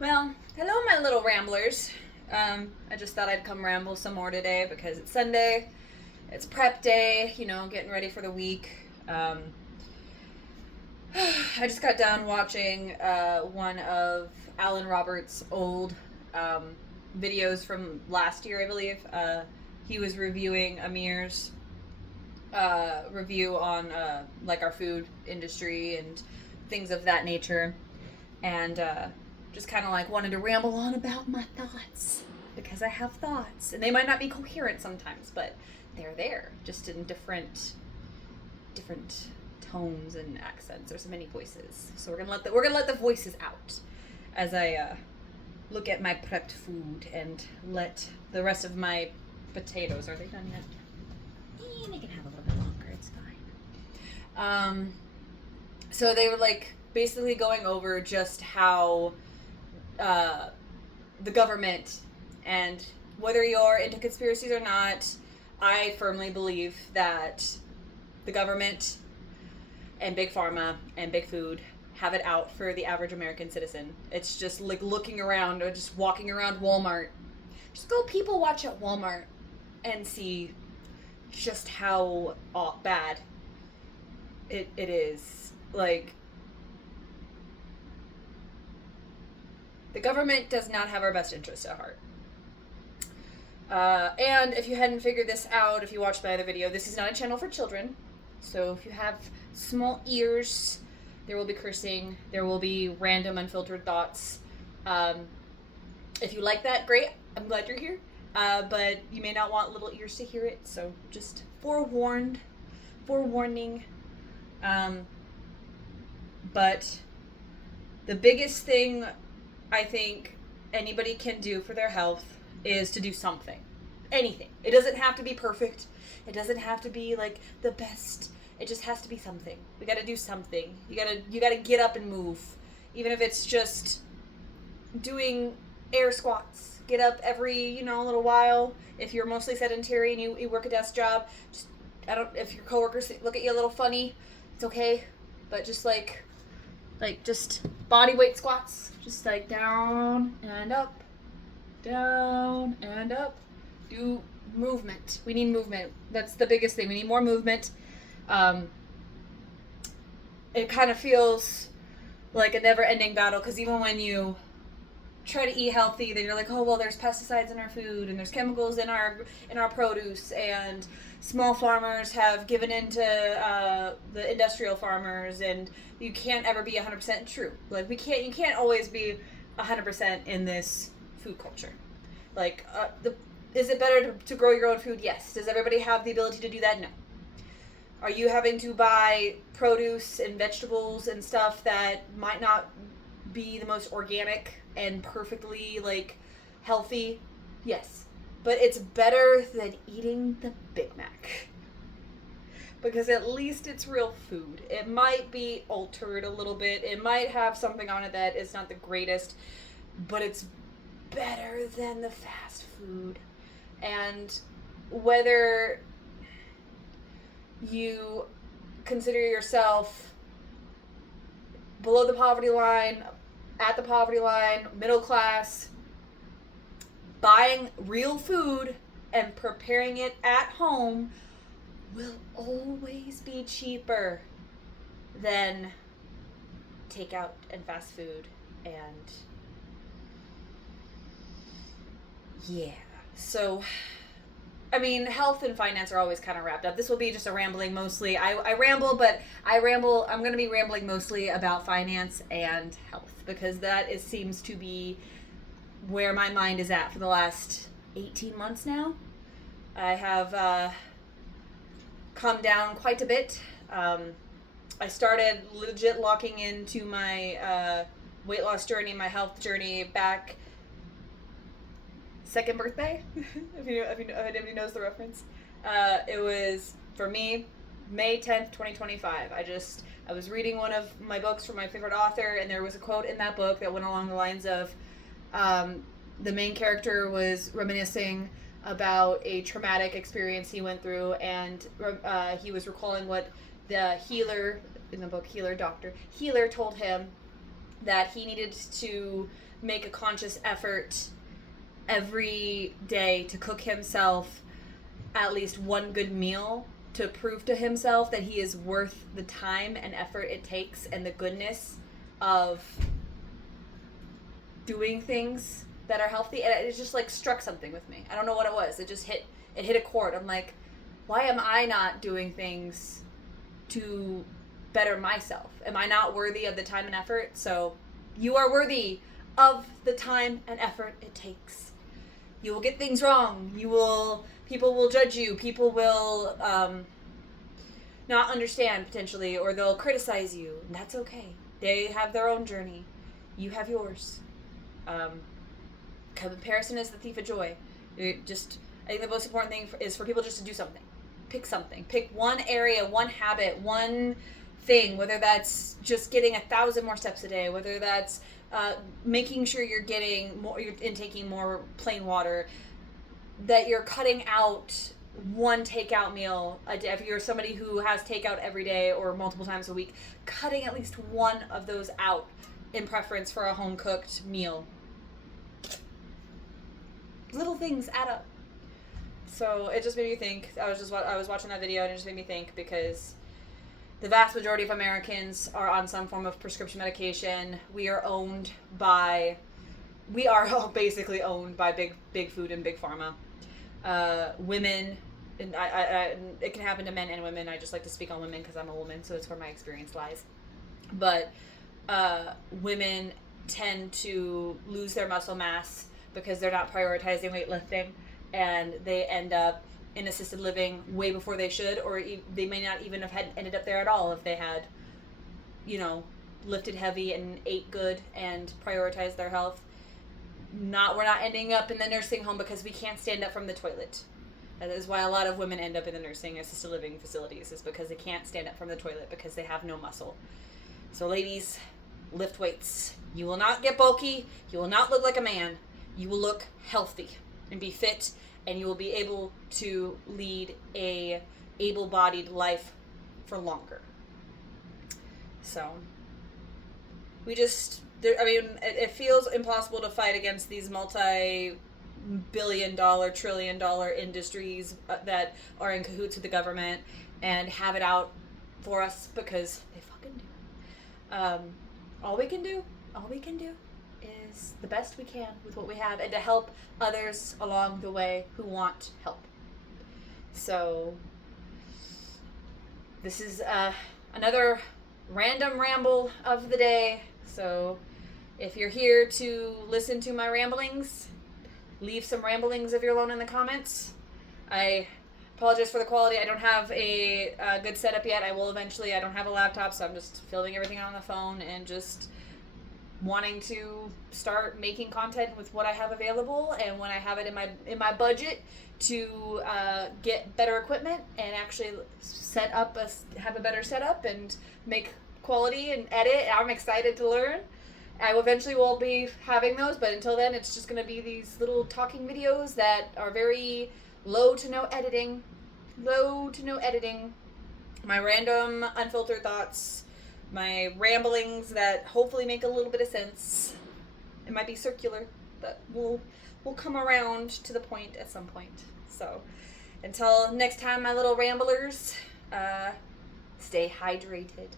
Well, hello, my little ramblers. I just thought I'd come ramble some more today because it's Sunday. It's prep day, getting ready for the week. I just got done watching one of Alan Roberts' old um, videos from last year, I believe. He was reviewing Amir's review on like our food industry and things of that nature. And just kind of like wanted to ramble on about my thoughts because I have thoughts, and they might not be coherent sometimes, but they're there, just in different tones and accents. There's many voices, so we're gonna let the voices out as I look at my prepped food and let the rest of my potatoes. Are they done yet? They can have a little bit longer. It's fine. So they were like basically going over just how the government, and whether you're into conspiracies or not, I firmly believe that the government and big pharma and big food have it out for the average American citizen. It's just like looking around or just walking around Walmart. Just go people watch at Walmart and see just how bad it is. Like, the government does not have our best interests at heart. And if you hadn't figured this out, if you watched my other video, this is not a channel for children. So if you have small ears, there will be cursing. There will be random, unfiltered thoughts. If you like that, great. I'm glad you're here. But you may not want little ears to hear it. So just forewarning. But the biggest thing I think anybody can do for their health is to do something. Anything. It doesn't have to be perfect. It doesn't have to be like the best. It just has to be something. We gotta do something. You gotta get up and move. Even if it's just doing air squats. Get up every, little while. If you're mostly sedentary and you work a desk job, just if your coworkers look at you a little funny, it's okay. But just just body weight squats. Just like down and up, down and up. Do movement. We need movement. That's the biggest thing. We need more movement. It kind of feels like a never-ending battle, because even when you try to eat healthy, then you're like, oh well, there's pesticides in our food and there's chemicals in our produce, and small farmers have given in to the industrial farmers, and you can't ever be 100% true. Like, you can't always be 100% in this food culture. Like, is it better to grow your own food? Yes. Does everybody have the ability to do that? No. Are you having to buy produce and vegetables and stuff that might not be the most organic and perfectly healthy? Yes. But it's better than eating the Big Mac, because at least it's real food. It might be altered a little bit. It might have something on it that is not the greatest, but it's better than the fast food. And whether you consider yourself below the poverty line, at the poverty line, middle class, buying real food and preparing it at home will always be cheaper than takeout and fast food. And yeah, so I mean, health and finance are always kind of wrapped up. This will be just a rambling mostly. I ramble, but I'm going to be rambling mostly about finance and health, because that seems to be where my mind is at for the last 18 months now. I have calmed down quite a bit. I started legit locking into my weight loss journey, my health journey back second birthday, if anybody knows the reference. It was, for me, May 10th, 2025. I was reading one of my books from my favorite author, and there was a quote in that book that went along the lines of, the main character was reminiscing about a traumatic experience he went through, and he was recalling what the healer, in the book Healer, Doctor Healer, told him that he needed to make a conscious effort every day to cook himself at least one good meal to prove to himself that he is worth the time and effort it takes and the goodness of doing things that are healthy. And it just like struck something with me. I don't know what it was. It just hit a chord. I'm like, why am I not doing things to better myself? Am I not worthy of the time and effort? So you are worthy of the time and effort it takes. You will get things wrong. People will judge you. People will not understand potentially, or they'll criticize you. And that's okay. They have their own journey. You have yours. Comparison is the thief of joy. I think the most important thing is for people just to do something. Pick something. Pick one area, one habit, one thing, whether that's just getting 1,000 more steps a day, whether that's making sure you're intaking more plain water, that you're cutting out one takeout meal a day. If you're somebody who has takeout every day or multiple times a week, cutting at least one of those out in preference for a home-cooked meal. Little things add up. So it just made me think. I was watching that video and it just made me think, because the vast majority of Americans are on some form of prescription medication. We are basically owned by big food and big pharma. Women, and it can happen to men and women. I just like to speak on women because I'm a woman, so it's where my experience lies. But women tend to lose their muscle mass because they're not prioritizing weightlifting, and they end up in assisted living way before they should, or they may not even have ended up there at all if they had, lifted heavy and ate good and prioritized their health. We're not ending up in the nursing home because we can't stand up from the toilet. That is why a lot of women end up in the nursing assisted living facilities, is because they can't stand up from the toilet because they have no muscle. So ladies, lift weights. You will not get bulky. You will not look like a man. You will look healthy and be fit, and you will be able to lead a able-bodied life for longer. So it feels impossible to fight against these multi-billion-dollar, trillion-dollar industries that are in cahoots with the government and have it out for us, because they fucking do. All we can do is the best we can with what we have, and to help others along the way who want help. So this is another random ramble of the day. So if you're here to listen to my ramblings, leave some ramblings of your own in the comments. I apologize for the quality. I don't have a good setup yet. I will eventually. I don't have a laptop, so I'm just filming everything on the phone and just wanting to start making content with what I have available, and when I have it in my budget to get better equipment and actually have a better setup and make quality and edit. I'm excited to learn. I eventually will be having those, but until then it's just going to be these little talking videos that are very low to no editing. My random unfiltered thoughts, my ramblings that hopefully make a little bit of sense. It might be circular, but we'll come around to the point at some point. So until next time, my little ramblers, stay hydrated.